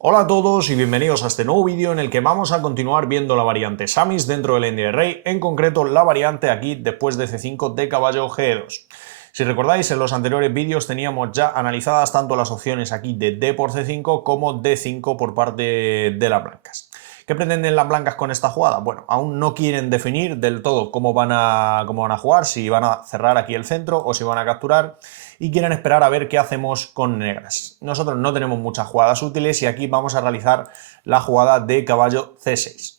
Hola a todos y bienvenidos a este nuevo vídeo en el que vamos a continuar viendo la variante Samis dentro del Endie de Rey, en concreto la variante aquí después de C5 de caballo G2. Si recordáis, en los anteriores vídeos teníamos ya analizadas tanto las opciones aquí de D por C5 como D5 por parte de las blancas. ¿Qué pretenden las blancas con esta jugada? Bueno, aún no quieren definir del todo cómo van a jugar, si van a cerrar aquí el centro o si van a capturar, y quieren esperar a ver qué hacemos con negras. Nosotros no tenemos muchas jugadas útiles y aquí vamos a realizar la jugada de caballo C6.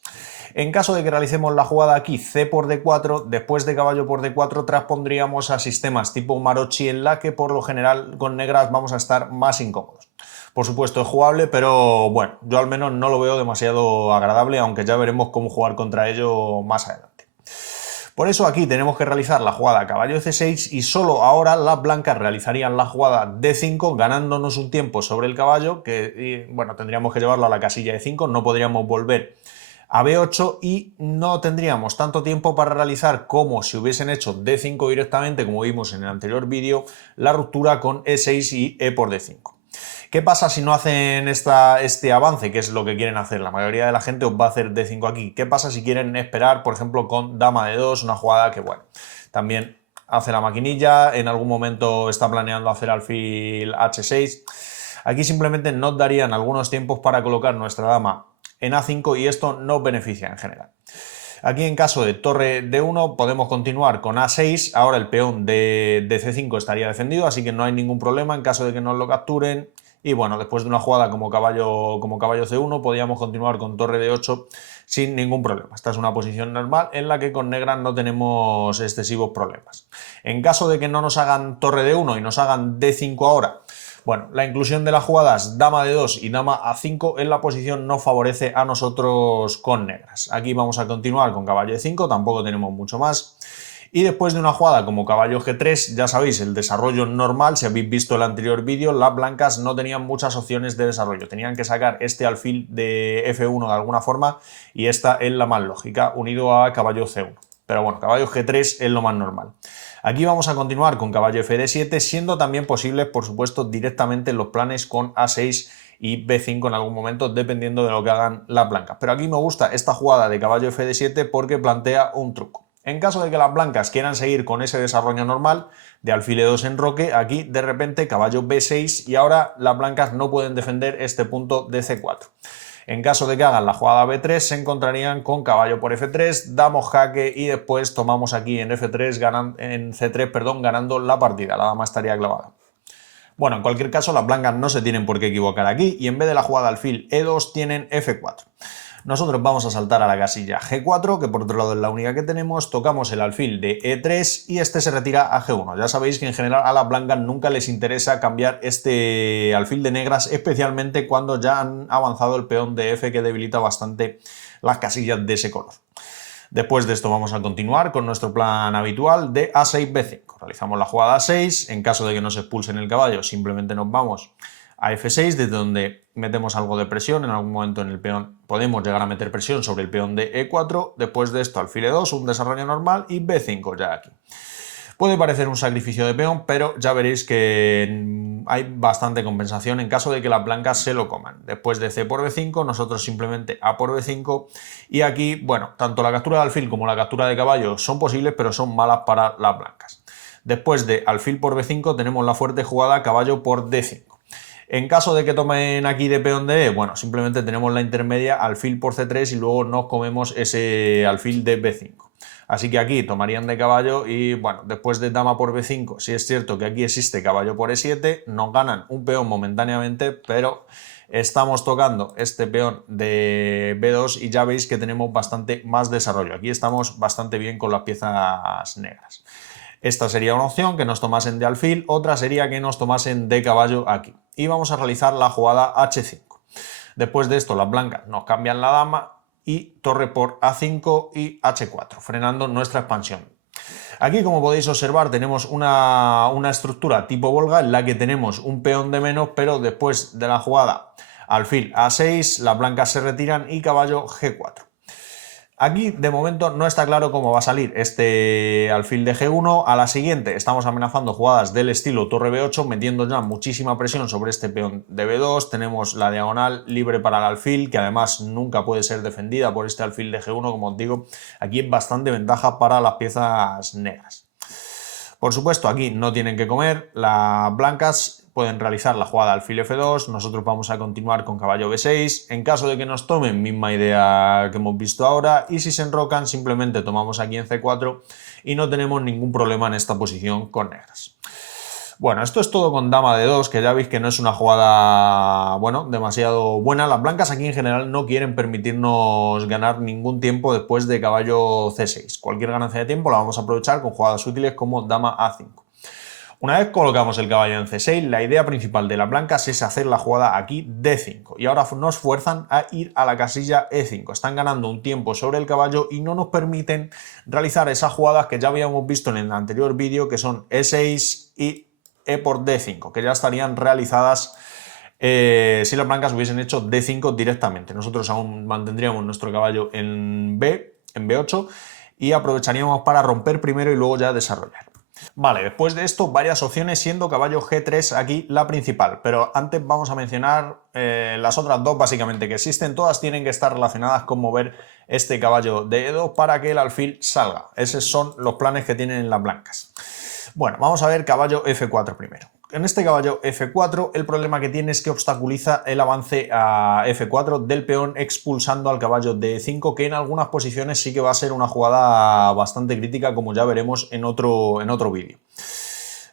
En caso de que realicemos la jugada aquí C por D4, después de caballo por D4 transpondríamos a sistemas tipo Maroczy en la que por lo general con negras vamos a estar más incómodos. Por supuesto es jugable, pero bueno, yo al menos no lo veo demasiado agradable, aunque ya veremos cómo jugar contra ello más adelante. Por eso aquí tenemos que realizar la jugada caballo C6 y solo ahora las blancas realizarían la jugada D5 ganándonos un tiempo sobre el caballo que, bueno, tendríamos que llevarlo a la casilla de 5, no podríamos volver a B8 y no tendríamos tanto tiempo para realizar como si hubiesen hecho D5 directamente, como vimos en el anterior vídeo, la ruptura con E6 y E por D5. ¿Qué pasa si no hacen este avance, que es lo que quieren hacer? La mayoría de la gente os va a hacer D5 aquí. ¿Qué pasa si quieren esperar, por ejemplo, con dama de 2, una jugada que, bueno, también hace la maquinilla, en algún momento está planeando hacer alfil H6? Aquí simplemente nos darían algunos tiempos para colocar nuestra dama en A5 y esto nos beneficia en general. Aquí en caso de torre D1 podemos continuar con A6, ahora el peón de C5 estaría defendido, así que no hay ningún problema en caso de que nos lo capturen. Y bueno, después de una jugada como caballo C1 podríamos continuar con torre D8 sin ningún problema. Esta es una posición normal en la que con negras no tenemos excesivos problemas. En caso de que no nos hagan torre D1 y nos hagan D5 ahora, bueno, la inclusión de las jugadas dama de 2 y dama A5 en la posición no favorece a nosotros con negras. Aquí vamos a continuar con caballo E5, tampoco tenemos mucho más. Y después de una jugada como caballo G3, ya sabéis, el desarrollo normal, si habéis visto el anterior vídeo, las blancas no tenían muchas opciones de desarrollo. Tenían que sacar este alfil de F1 de alguna forma y esta es la más lógica, unido a caballo C1. Pero bueno, caballo G3 es lo más normal. Aquí vamos a continuar con caballo Fd7, siendo también posible, por supuesto, directamente los planes con A6 y B5 en algún momento, dependiendo de lo que hagan las blancas. Pero aquí me gusta esta jugada de caballo Fd7 porque plantea un truco. En caso de que las blancas quieran seguir con ese desarrollo normal de alfil E2 en roque, aquí de repente caballo B6 y ahora las blancas no pueden defender este punto de C4. En caso de que hagan la jugada B3 se encontrarían con caballo por F3, damos jaque y después tomamos aquí en C3 ganando la partida, la dama estaría clavada. Bueno, en cualquier caso las blancas no se tienen por qué equivocar aquí y en vez de la jugada alfil E2 tienen F4. Nosotros vamos a saltar a la casilla G4, que por otro lado es la única que tenemos, tocamos el alfil de E3 y este se retira a G1. Ya sabéis que en general a las blancas nunca les interesa cambiar este alfil de negras, especialmente cuando ya han avanzado el peón de F, que debilita bastante las casillas de ese color. Después de esto vamos a continuar con nuestro plan habitual de A6-B5. Realizamos la jugada A6, en caso de que nos expulsen el caballo simplemente nos vamos a F6, desde donde metemos algo de presión, en algún momento en el peón podemos llegar a meter presión sobre el peón de E4, después de esto alfil E2, un desarrollo normal y B5 ya aquí. Puede parecer un sacrificio de peón, pero ya veréis que hay bastante compensación en caso de que las blancas se lo coman. Después de C por B5, nosotros simplemente A por B5 y aquí, bueno, tanto la captura de alfil como la captura de caballo son posibles, pero son malas para las blancas. Después de alfil por B5 tenemos la fuerte jugada caballo por D5. En caso de que tomen aquí de peón de E, bueno, simplemente tenemos la intermedia alfil por C3 y luego nos comemos ese alfil de B5. Así que aquí tomarían de caballo y, bueno, después de dama por B5, si es cierto que aquí existe caballo por E7, nos ganan un peón momentáneamente, pero estamos tocando este peón de B2 y ya veis que tenemos bastante más desarrollo. Aquí estamos bastante bien con las piezas negras. Esta sería una opción, que nos tomasen de alfil, otra sería que nos tomasen de caballo aquí. Y vamos a realizar la jugada H5. Después de esto las blancas nos cambian la dama y torre por A5 y H4, frenando nuestra expansión. Aquí, como podéis observar, tenemos una estructura tipo Volga en la que tenemos un peón de menos, pero después de la jugada alfil A6, las blancas se retiran y caballo G4. Aquí de momento no está claro cómo va a salir este alfil de G1. A la siguiente estamos amenazando jugadas del estilo torre B8, metiendo ya muchísima presión sobre este peón de B2. Tenemos la diagonal libre para el alfil, que además nunca puede ser defendida por este alfil de G1. Como os digo, aquí es bastante ventaja para las piezas negras. Por supuesto, aquí no tienen que comer. Las blancas pueden realizar la jugada alfil F2, nosotros vamos a continuar con caballo B6, en caso de que nos tomen, misma idea que hemos visto ahora, y si se enrocan simplemente tomamos aquí en C4 y no tenemos ningún problema en esta posición con negras. Bueno, esto es todo con dama de 2, que ya veis que no es una jugada, bueno, demasiado buena. Las blancas aquí en general no quieren permitirnos ganar ningún tiempo después de caballo C6. Cualquier ganancia de tiempo la vamos a aprovechar con jugadas útiles como dama A5. Una vez colocamos el caballo en C6, la idea principal de las blancas es hacer la jugada aquí D5 y ahora nos fuerzan a ir a la casilla E5. Están ganando un tiempo sobre el caballo y no nos permiten realizar esas jugadas que ya habíamos visto en el anterior vídeo, que son E6 y E por D5, que ya estarían realizadas si las blancas hubiesen hecho D5 directamente. Nosotros aún mantendríamos nuestro caballo en B8 y aprovecharíamos para romper primero y luego ya desarrollar. Vale, después de esto varias opciones, siendo caballo G3 aquí la principal, pero antes vamos a mencionar las otras dos básicamente que existen. Todas tienen que estar relacionadas con mover este caballo de E2 para que el alfil salga. Esos son los planes que tienen las blancas. Bueno, vamos a ver caballo F4 primero. En este caballo F4 el problema que tiene es que obstaculiza el avance a F4 del peón expulsando al caballo D5, que en algunas posiciones sí que va a ser una jugada bastante crítica, como ya veremos en otro vídeo.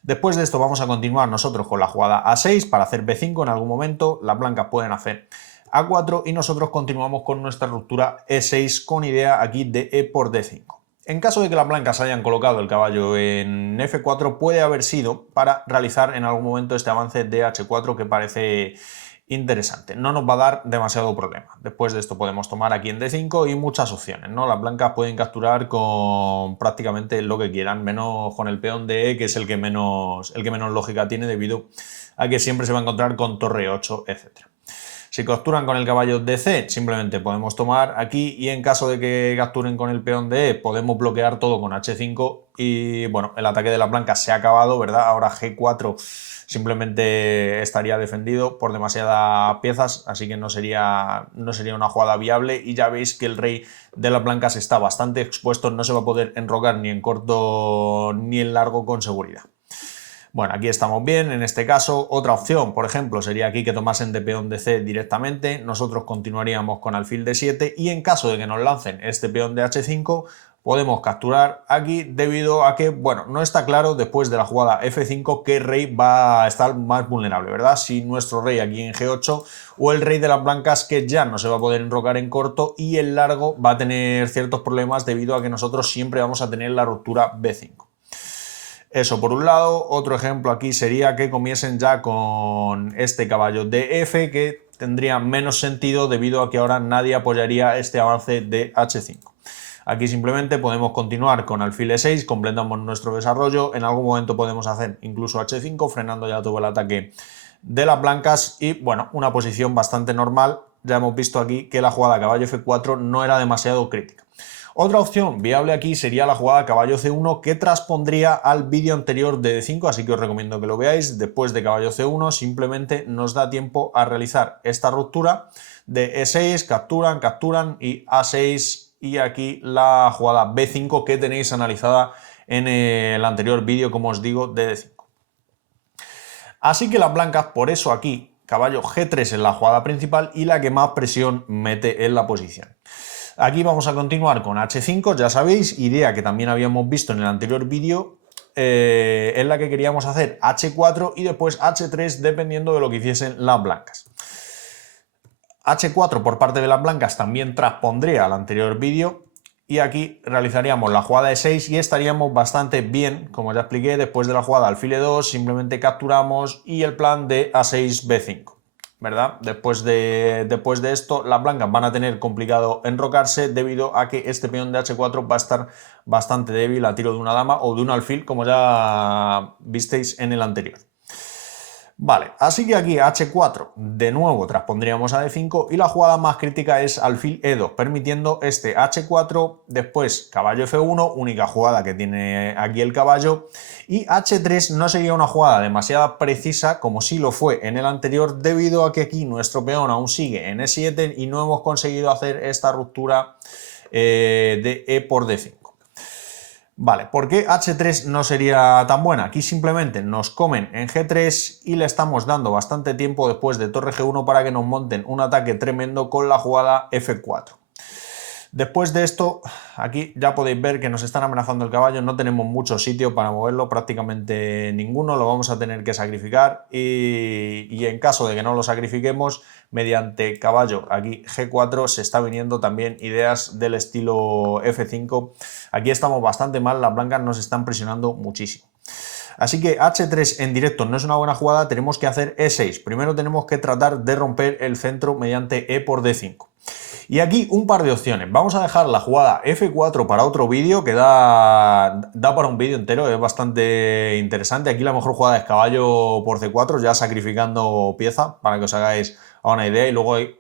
Después de esto vamos a continuar nosotros con la jugada A6 para hacer B5 en algún momento. Las blancas pueden hacer A4 y nosotros continuamos con nuestra ruptura E6 con idea aquí de E por D5. En caso de que las blancas hayan colocado el caballo en F4, puede haber sido para realizar en algún momento este avance de H4 que parece interesante. No nos va a dar demasiado problema. Después de esto podemos tomar aquí en D5 y muchas opciones, ¿no? Las blancas pueden capturar con prácticamente lo que quieran, menos con el peón de E, que es el que menos lógica tiene debido a que siempre se va a encontrar con torre 8, etc. Si capturan con el caballo de C, simplemente podemos tomar aquí y en caso de que capturen con el peón de E, podemos bloquear todo con H5 y bueno, el ataque de las blancas se ha acabado, ¿verdad? Ahora G4 simplemente estaría defendido por demasiadas piezas, así que no sería una jugada viable y ya veis que el rey de las blancas está bastante expuesto, no se va a poder enrocar ni en corto ni en largo con seguridad. Bueno, aquí estamos bien, en este caso otra opción, por ejemplo, sería aquí que tomasen de peón de C directamente, nosotros continuaríamos con alfil de 7 y en caso de que nos lancen este peón de H5 podemos capturar aquí debido a que, bueno, no está claro después de la jugada F5 qué rey va a estar más vulnerable, ¿verdad? Si nuestro rey aquí en G8 o el rey de las blancas que ya no se va a poder enrocar en corto y en largo va a tener ciertos problemas debido a que nosotros siempre vamos a tener la ruptura B5. Eso por un lado. Otro ejemplo aquí sería que comiesen ya con este caballo de F, que tendría menos sentido debido a que ahora nadie apoyaría este avance de H5. Aquí simplemente podemos continuar con alfil E6, completamos nuestro desarrollo, en algún momento podemos hacer incluso H5, frenando ya todo el ataque de las blancas y bueno, una posición bastante normal. Ya hemos visto aquí que la jugada caballo F4 no era demasiado crítica. Otra opción viable aquí sería la jugada caballo C1 que transpondría al vídeo anterior de D5, así que os recomiendo que lo veáis. Después de caballo C1 simplemente nos da tiempo a realizar esta ruptura de E6, capturan y A6 y aquí la jugada B5 que tenéis analizada en el anterior vídeo, como os digo, de D5. Así que las blancas, por eso aquí caballo G3 es la jugada principal y la que más presión mete en la posición. Aquí vamos a continuar con H5, ya sabéis, idea que también habíamos visto en el anterior vídeo, en la que queríamos hacer H4 y después H3 dependiendo de lo que hiciesen las blancas. H4 por parte de las blancas también transpondría al anterior vídeo y aquí realizaríamos la jugada de 6 y estaríamos bastante bien, como ya expliqué, después de la jugada alfil E2 simplemente capturamos y el plan de A6 B5. ¿Verdad? Después de esto, las blancas van a tener complicado enrocarse debido a que este peón de H4 va a estar bastante débil a tiro de una dama o de un alfil, como ya visteis en el anterior. Vale, así que aquí H4 de nuevo transpondríamos a D5 y la jugada más crítica es alfil E2, permitiendo este H4, después caballo F1, única jugada que tiene aquí el caballo, y H3 no sería una jugada demasiado precisa como sí lo fue en el anterior, debido a que aquí nuestro peón aún sigue en E7 y no hemos conseguido hacer esta ruptura de E por D5. Vale, ¿por qué H3 no sería tan buena? Aquí simplemente nos comen en G3 y le estamos dando bastante tiempo después de torre G1 para que nos monten un ataque tremendo con la jugada F4. Después de esto, aquí ya podéis ver que nos están amenazando el caballo, no tenemos mucho sitio para moverlo, prácticamente ninguno, lo vamos a tener que sacrificar y en caso de que no lo sacrifiquemos, mediante caballo aquí G4 se está viniendo también ideas del estilo F5. Aquí estamos bastante mal, las blancas nos están presionando muchísimo. Así que H3 en directo no es una buena jugada, tenemos que hacer E6. Primero tenemos que tratar de romper el centro mediante E por D5. Y aquí un par de opciones. Vamos a dejar la jugada F4 para otro vídeo que da para un vídeo entero, es bastante interesante. Aquí la mejor jugada es caballo por C4, ya sacrificando pieza para que os hagáis una idea y luego hay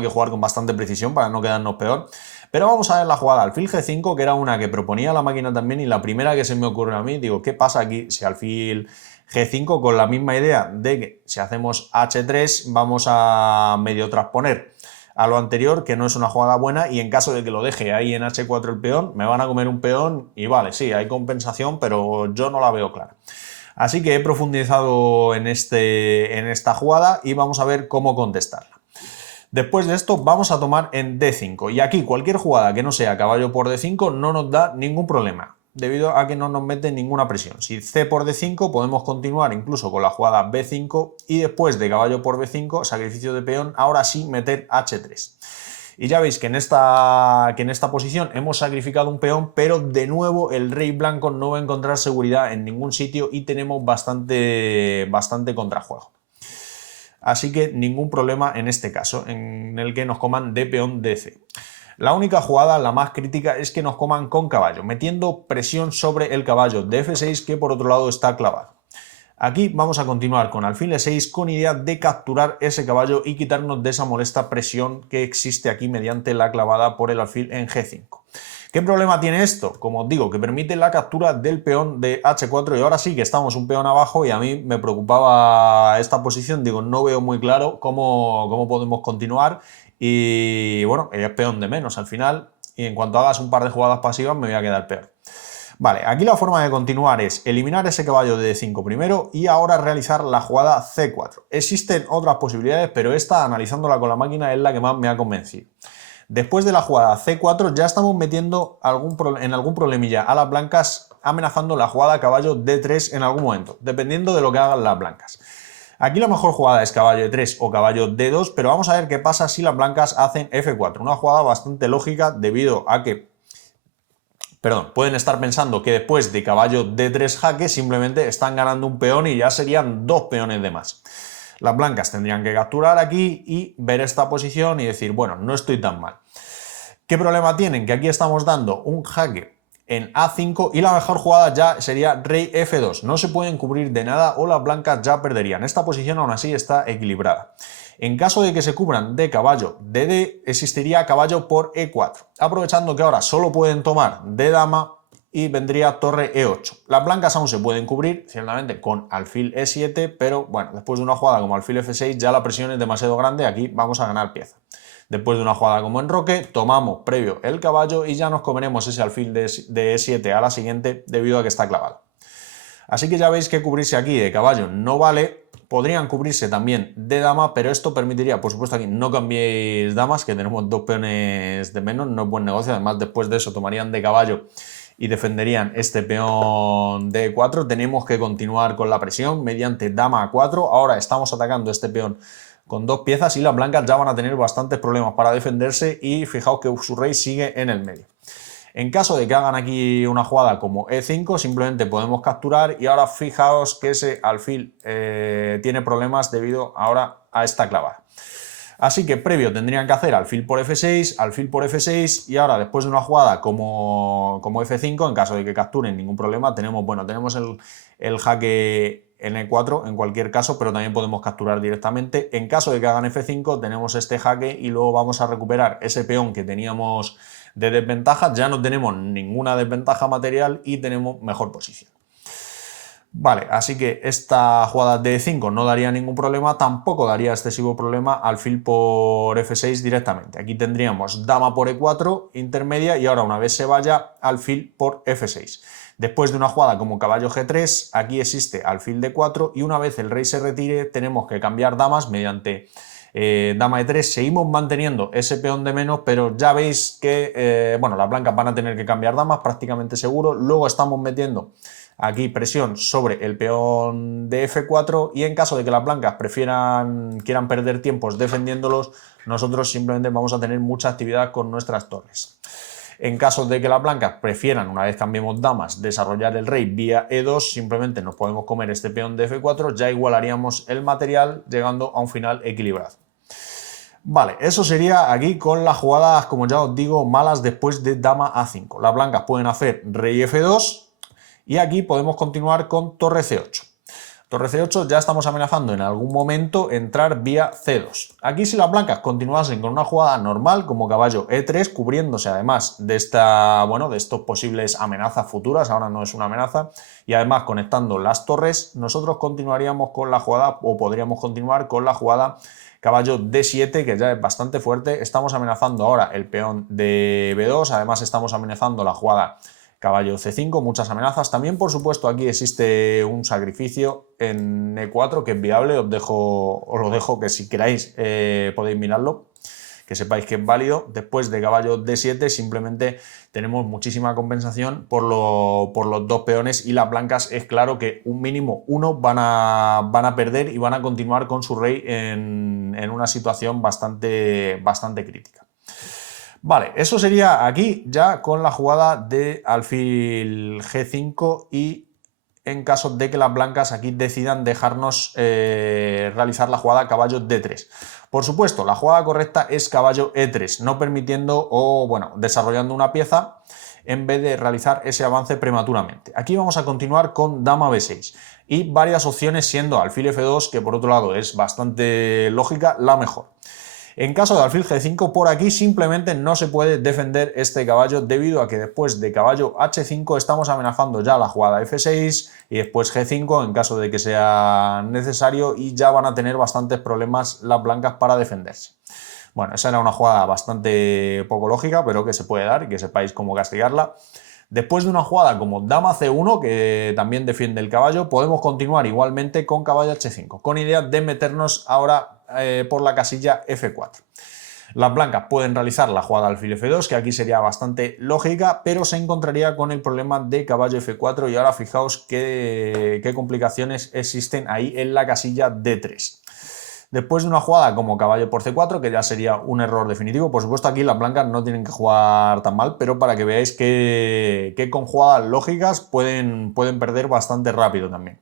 que jugar con bastante precisión para no quedarnos peor. Pero vamos a ver la jugada alfil G5, que era una que proponía la máquina también y la primera que se me ocurrió a mí, digo, ¿qué pasa aquí si alfil G5 con la misma idea de que si hacemos H3 vamos a medio transponer a lo anterior, que no es una jugada buena, y en caso de que lo deje ahí en H4 el peón, me van a comer un peón y vale, sí, hay compensación, pero yo no la veo clara. Así que he profundizado en esta jugada y vamos a ver cómo contestarla. Después de esto vamos a tomar en D5 y aquí cualquier jugada que no sea caballo por D5 no nos da ningún problema, debido a que no nos mete ninguna presión. Si C por D5 podemos continuar incluso con la jugada B5 y después de caballo por B5, sacrificio de peón, ahora sí meter H3. Y ya veis que en esta posición hemos sacrificado un peón, pero de nuevo el rey blanco no va a encontrar seguridad en ningún sitio y tenemos bastante contrajuego. Así que ningún problema en este caso, en el que nos coman de peón DC. La única jugada, la más crítica, es que nos coman con caballo, metiendo presión sobre el caballo de F6, que por otro lado está clavado. Aquí vamos a continuar con alfil E6 con idea de capturar ese caballo y quitarnos de esa molesta presión que existe aquí mediante la clavada por el alfil en G5. ¿Qué problema tiene esto? Como os digo, que permite la captura del peón de H4 y ahora sí que estamos un peón abajo y a mí me preocupaba esta posición, digo, no veo muy claro cómo podemos continuar y bueno, es peón de menos al final y en cuanto hagas un par de jugadas pasivas me voy a quedar peor. Vale, aquí la forma de continuar es eliminar ese caballo de D5 primero y ahora realizar la jugada C4. Existen otras posibilidades, pero esta, analizándola con la máquina, es la que más me ha convencido. Después de la jugada C4 ya estamos metiendo en algún problemilla a las blancas, amenazando la jugada caballo D3 en algún momento, dependiendo de lo que hagan las blancas. Aquí la mejor jugada es caballo D3 o caballo D2, pero vamos a ver qué pasa si las blancas hacen F4. Una jugada bastante lógica debido a que pueden estar pensando que después de caballo D3 jaque simplemente están ganando un peón y ya serían dos peones de más. Las blancas tendrían que capturar aquí y ver esta posición y decir, bueno, no estoy tan mal. ¿Qué problema tienen? Que aquí estamos dando un jaque en A5 y la mejor jugada ya sería rey F2. No se pueden cubrir de nada o las blancas ya perderían. Esta posición aún así está equilibrada. En caso de que se cubran de caballo de D, existiría caballo por E4. Aprovechando que ahora solo pueden tomar de dama y vendría torre E8. Las blancas aún se pueden cubrir, ciertamente, con alfil E7, pero bueno, después de una jugada como alfil F6 ya la presión es demasiado grande, aquí vamos a ganar pieza. Después de una jugada como enroque, tomamos previo el caballo y ya nos comeremos ese alfil de E7 a la siguiente debido a que está clavado. Así que ya veis que cubrirse aquí de caballo no vale. Podrían cubrirse también de dama, pero esto permitiría, por supuesto, aquí no cambiéis damas, que tenemos dos peones de menos, no es buen negocio. Además, después de eso tomarían de caballo y defenderían este peón de E4. Tenemos que continuar con la presión mediante dama A4. Ahora estamos atacando este peón con dos piezas y las blancas ya van a tener bastantes problemas para defenderse y fijaos que su rey sigue en el medio. En caso de que hagan aquí una jugada como E5, simplemente podemos capturar y ahora fijaos que ese alfil tiene problemas debido ahora a esta clavada. Así que previo tendrían que hacer alfil por F6 y ahora después de una jugada como F5, en caso de que capturen ningún problema, tenemos el jaque en E4 en cualquier caso, pero también podemos capturar directamente. En caso de que hagan F5 tenemos este jaque y luego vamos a recuperar ese peón que teníamos de desventaja. Ya no tenemos ninguna desventaja material y tenemos mejor posición. Vale, así que esta jugada de E5 no daría ningún problema, tampoco daría excesivo problema alfil por F6 directamente. Aquí tendríamos dama por E4 intermedia y ahora una vez se vaya alfil por F6. Después de una jugada como caballo G3, aquí existe alfil D4 y una vez el rey se retire tenemos que cambiar damas mediante dama E3. Seguimos manteniendo ese peón de menos, pero ya veis que bueno, las blancas van a tener que cambiar damas prácticamente seguro. Luego estamos metiendo aquí presión sobre el peón de F4 y en caso de que las blancas quieran perder tiempos defendiéndolos, nosotros simplemente vamos a tener mucha actividad con nuestras torres. En caso de que las blancas prefieran, una vez cambiemos damas, desarrollar el rey vía E2, simplemente nos podemos comer este peón de F4, ya igualaríamos el material llegando a un final equilibrado. Vale, eso sería aquí con las jugadas, como ya os digo, malas después de dama A5. Las blancas pueden hacer rey F2, y aquí podemos continuar con torre C8. Torre C8 ya estamos amenazando en algún momento entrar vía C2. Aquí si las blancas continuasen con una jugada normal como caballo E3, cubriéndose además de estos posibles amenazas futuras, ahora no es una amenaza, y además conectando las torres, nosotros continuaríamos con la jugada, o podríamos continuar con la jugada caballo D7, que ya es bastante fuerte. Estamos amenazando ahora el peón de B2, además estamos amenazando la jugada caballo C5, muchas amenazas. También, por supuesto, aquí existe un sacrificio en E4 que es viable. Os lo dejo que si queráis podéis mirarlo, que sepáis que es válido. Después de caballo D7 simplemente tenemos muchísima compensación por los dos peones y las blancas es claro que un mínimo uno van a perder y van a continuar con su rey en una situación bastante crítica. Vale, eso sería aquí ya con la jugada de alfil G5 y en caso de que las blancas aquí decidan dejarnos realizar la jugada caballo D3. Por supuesto, la jugada correcta es caballo E3, no permitiendo desarrollando una pieza en vez de realizar ese avance prematuramente. Aquí vamos a continuar con dama B6 y varias opciones siendo alfil F2, que por otro lado es bastante lógica, la mejor. En caso de alfil G5, por aquí simplemente no se puede defender este caballo debido a que después de caballo H5 estamos amenazando ya la jugada F6 y después G5 en caso de que sea necesario y ya van a tener bastantes problemas las blancas para defenderse. Bueno, esa era una jugada bastante poco lógica, pero que se puede dar y que sepáis cómo castigarla. Después de una jugada como dama C1, que también defiende el caballo, podemos continuar igualmente con caballo H5, con idea de meternos ahora por la casilla F4. Las blancas pueden realizar la jugada alfil F2, que aquí sería bastante lógica, pero se encontraría con el problema de caballo F4 y ahora fijaos qué complicaciones existen ahí en la casilla D3. Después de una jugada como caballo por C4, que ya sería un error definitivo, por supuesto aquí las blancas no tienen que jugar tan mal, pero para que veáis que con jugadas lógicas pueden perder bastante rápido también.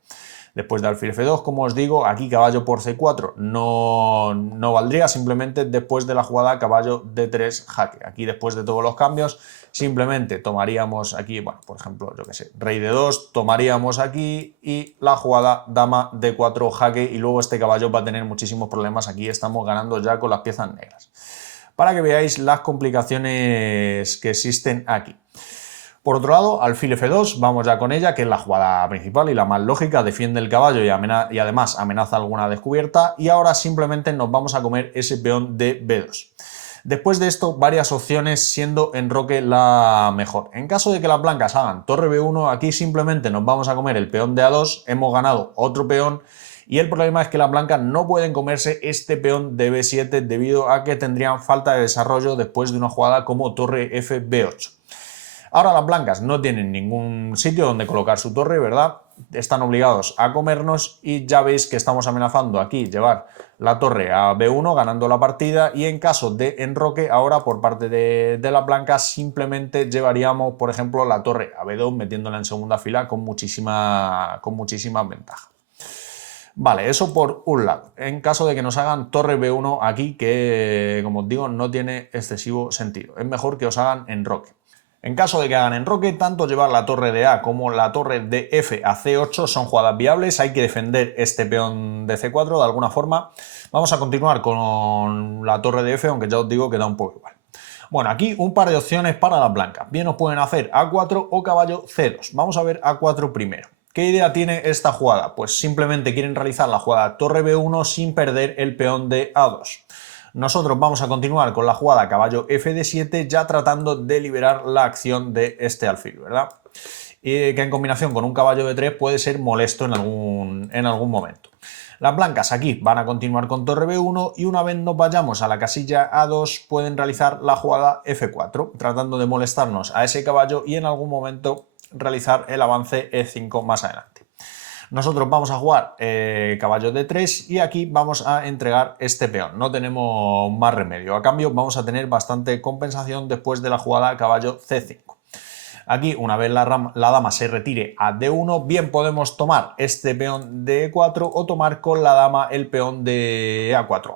Después de alfil F2, como os digo, aquí caballo por C4 no valdría, simplemente después de la jugada caballo D3 jaque. Aquí después de todos los cambios, simplemente tomaríamos aquí, bueno, por ejemplo, yo que sé, rey D2, tomaríamos aquí y la jugada dama D4 jaque y luego este caballo va a tener muchísimos problemas. Aquí estamos ganando ya con las piezas negras. Para que veáis las complicaciones que existen aquí. Por otro lado, alfil F2, vamos ya con ella, que es la jugada principal y la más lógica, defiende el caballo y además amenaza alguna descubierta, y ahora simplemente nos vamos a comer ese peón de B2. Después de esto, varias opciones, siendo enroque la mejor. En caso de que las blancas hagan torre B1, aquí simplemente nos vamos a comer el peón de A2, hemos ganado otro peón, y el problema es que las blancas no pueden comerse este peón de B7 debido a que tendrían falta de desarrollo después de una jugada como torre FB8. Ahora las blancas no tienen ningún sitio donde colocar su torre, ¿verdad? Están obligados a comernos y ya veis que estamos amenazando aquí llevar la torre a B1 ganando la partida, y en caso de enroque ahora por parte de las blancas simplemente llevaríamos, por ejemplo, la torre a B2 metiéndola en segunda fila con muchísima ventaja. Vale, eso por un lado. En caso de que nos hagan torre B1 aquí, que como os digo no tiene excesivo sentido, es mejor que os hagan enroque. En caso de que hagan enroque, tanto llevar la torre de A como la torre de F a C8 son jugadas viables, hay que defender este peón de C4 de alguna forma. Vamos a continuar con la torre de F, aunque ya os digo que da un poco igual. Bueno, aquí un par de opciones para las blancas. Bien nos pueden hacer A4 o caballo C2. Vamos a ver A4 primero. ¿Qué idea tiene esta jugada? Pues simplemente quieren realizar la jugada torre B1 sin perder el peón de A2. Nosotros vamos a continuar con la jugada caballo F de 7 ya tratando de liberar la acción de este alfil, ¿verdad? Y que en combinación con un caballo de 3 puede ser molesto en algún momento. Las blancas aquí van a continuar con torre B1 y una vez nos vayamos a la casilla A2 pueden realizar la jugada F4 tratando de molestarnos a ese caballo y en algún momento realizar el avance E5 más adelante. Nosotros vamos a jugar caballo de 3 y aquí vamos a entregar este peón. No tenemos más remedio. A cambio vamos a tener bastante compensación después de la jugada caballo C5. Aquí, una vez la dama se retire a D1, bien podemos tomar este peón de E4 o tomar con la dama el peón de A4.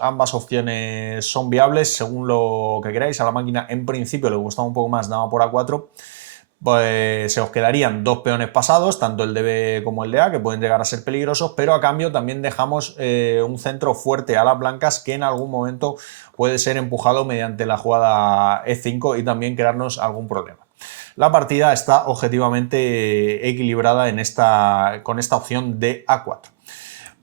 Ambas opciones son viables según lo que queráis. A la máquina en principio le gustaba un poco más dama por A4. Pues se os quedarían dos peones pasados, tanto el de B como el de A, que pueden llegar a ser peligrosos, pero a cambio también dejamos un centro fuerte a las blancas que en algún momento puede ser empujado mediante la jugada E5 y también crearnos algún problema. La partida está objetivamente equilibrada con esta opción de A4.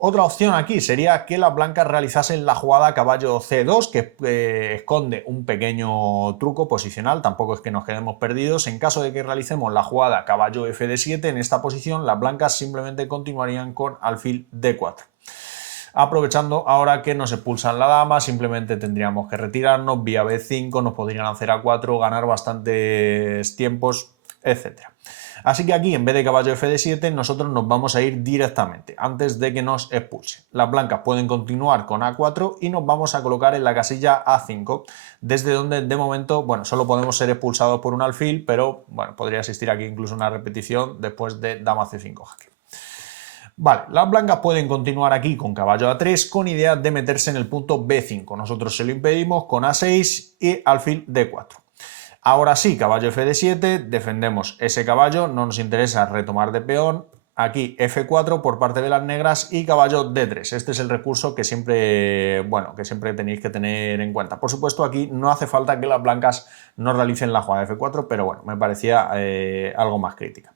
Otra opción aquí sería que las blancas realizasen la jugada caballo C2, que esconde un pequeño truco posicional, tampoco es que nos quedemos perdidos. En caso de que realicemos la jugada caballo F de 7, en esta posición las blancas simplemente continuarían con alfil D4. Aprovechando ahora que nos expulsan la dama, simplemente tendríamos que retirarnos, vía B5, nos podrían hacer A4, ganar bastantes tiempos, etc. Así que aquí, en vez de caballo F de 7, nosotros nos vamos a ir directamente, antes de que nos expulsen. Las blancas pueden continuar con A4 y nos vamos a colocar en la casilla A5, desde donde de momento, bueno, solo podemos ser expulsados por un alfil, pero bueno, podría existir aquí incluso una repetición después de dama C5 jaque. Vale, las blancas pueden continuar aquí con caballo A3 con idea de meterse en el punto B5. Nosotros se lo impedimos con A6 y alfil D4. Ahora sí, caballo F de 7, defendemos ese caballo, no nos interesa retomar de peón. Aquí F4 por parte de las negras y caballo D3. Este es el recurso que siempre tenéis que tener en cuenta. Por supuesto, aquí no hace falta que las blancas no realicen la jugada F4, pero bueno, me parecía algo más crítica.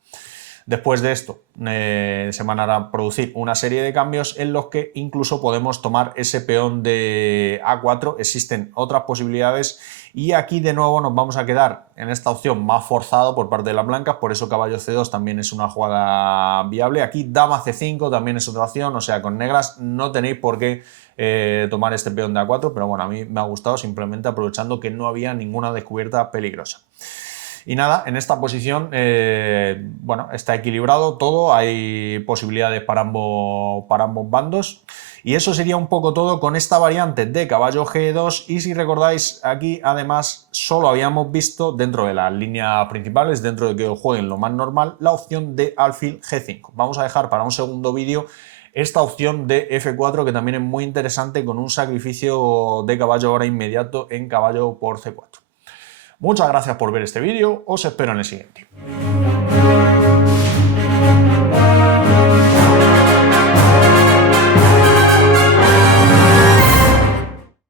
Después de esto se van a producir una serie de cambios en los que incluso podemos tomar ese peón de A4. Existen otras posibilidades y aquí de nuevo nos vamos a quedar en esta opción más forzado por parte de las blancas, por eso caballo C2 también es una jugada viable. Aquí dama C5 también es otra opción, o sea, con negras no tenéis por qué tomar este peón de A4, pero bueno, a mí me ha gustado simplemente aprovechando que no había ninguna descubierta peligrosa. Y nada, en esta posición, bueno, está equilibrado todo, hay posibilidades para ambos bandos. Y eso sería un poco todo con esta variante de caballo G2. Y si recordáis, aquí además solo habíamos visto dentro de las líneas principales, dentro de que jueguen lo más normal, la opción de alfil G5. Vamos a dejar para un segundo vídeo esta opción de F4 que también es muy interesante con un sacrificio de caballo ahora inmediato en caballo por C4. Muchas gracias por ver este vídeo, os espero en el siguiente.